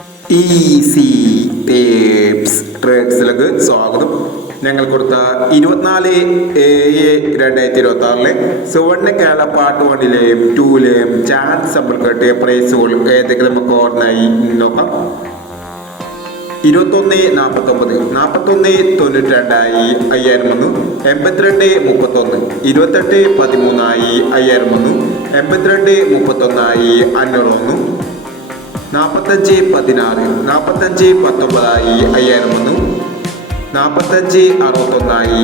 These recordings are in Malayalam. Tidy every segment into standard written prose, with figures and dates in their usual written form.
ഈസി ടിപ്സ് ട്രിക്സിലേക്ക് സ്വാഗതം. ഞങ്ങൾ കൊടുത്ത 24/7/2026 സുവർണ കേരള പാർട്ട് 1ലെയും 2ലെയും ചാൻസ് നമ്മൾ കേട്ടിയ പ്രൈസുകൾ ഏതെങ്കിലും നമുക്ക് ഓർമ്മയായി നോക്കാം. 21-49 41-92 5001, 82-31 28-13 5001, 82-31 501, 45-16 45-19 5001, 45-61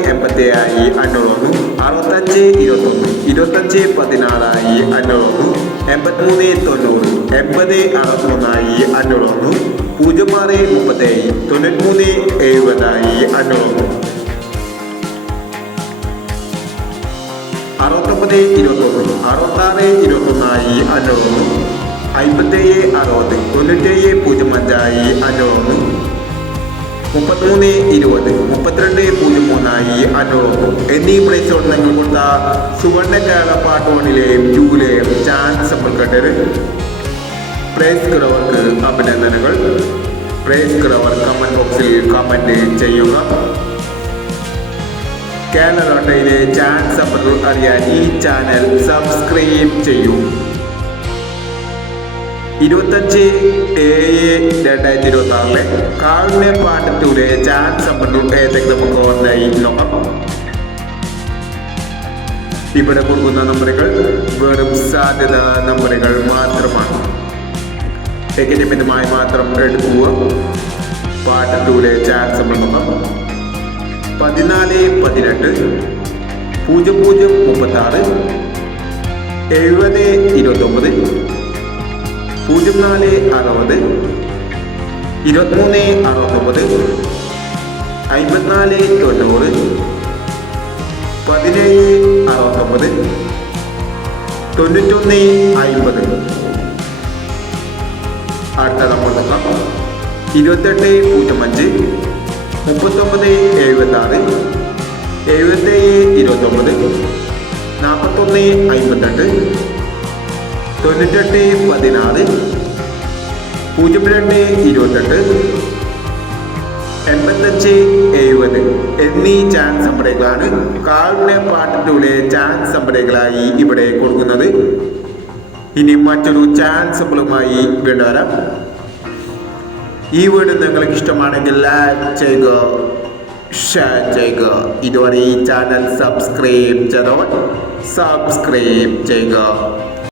5001, 76-84 64-87 501, 65-21 25-16 501, 83-90 80-63 501, 06-37 93-70 501, 69-21 66-21 501, 57-60 97-05 501, 33-20 32-03 501 എന്നീ പ്രൈസുകൾ നിങ്ങൾ കൊടുത്ത സുവർണ കേരള പാർട്ട് 1ലെയും 2ലെയും ചാൻസ് നമ്മൾ കണ്ടത്. പ്രൈസ് കിടവർക്ക് അഭിനന്ദനങ്ങൾ. പ്രൈസ് കിടവർ കമന്റ് ബോക്സിൽ കമന്റ് ചെയ്യുക. കേരള ലോട്ടറിയിലെ ചാൻസ് നമ്പർ അറിയാൻ ഈ ചാനൽ സബ്സ്ക്രൈബ് ചെയ്യൂ. 25/7/2026 കാർഡിനെ പാർട്ട് 2ലെ ചാൻസ് നമ്പർ ഏതെങ്കിലും നമുക്ക് ഓൺലൈൻ നോക്കാം. ഇവിടെ കൊടുക്കുന്ന നമ്പറുകൾ വെറും സാധ്യത നമ്പറുകൾ മാത്രമാണ്. എഗ്രിമെന്റുമായി മാത്രം എടുക്കുക. പാർട്ട് 2ലെ ചാൻസ് നമ്പർ നോക്കാം. 14-18 00-36 70-29 04-60 23-69 54-90 17-69 91-50. അടുത്ത നമ്മൾ നോക്കാം. 28-05 39-76 77-29 41-58 98-16 02-28 85-70 എന്നീ ചാൻസ് നമ്പറുകളാണ് കാർഡിനെ പാർട്ട് 2ലെ ചാൻസ് നമ്പറുകളായി ഇവിടെ കൊടുക്കുന്നത്. ഇനി മറ്റൊരു ചാൻസ് നമ്പറുമായി വീണ്ടും വരാം. ഈ വീഡിയോ നിങ്ങൾക്ക് ഇഷ്ടമാണെങ്കിൽ ലൈക്ക് ചെയ്യുക, ഷെയർ ചെയ്യുക. ഇതുവരെ ഈ ചാനൽ സബ്സ്ക്രൈബ് ചെയ്തവർ സബ്സ്ക്രൈബ് ചെയ്യുക.